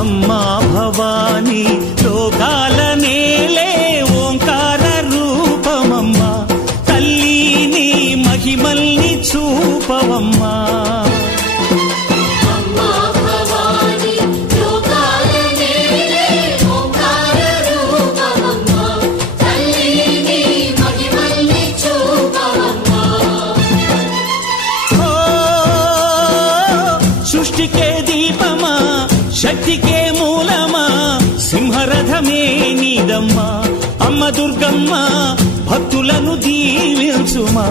అమ్మా భవానీ లోకాల నేలే ఓంకార రూపమమ్మా, తల్లి నీ మహిమల్ని చూపవమ్మా. సృష్టికే దీపమా, శక్తికే మూలమా, సింహరథమే నీదమ్మా. అమ్మ దుర్గమ్మ భక్తులను దీవించుమా.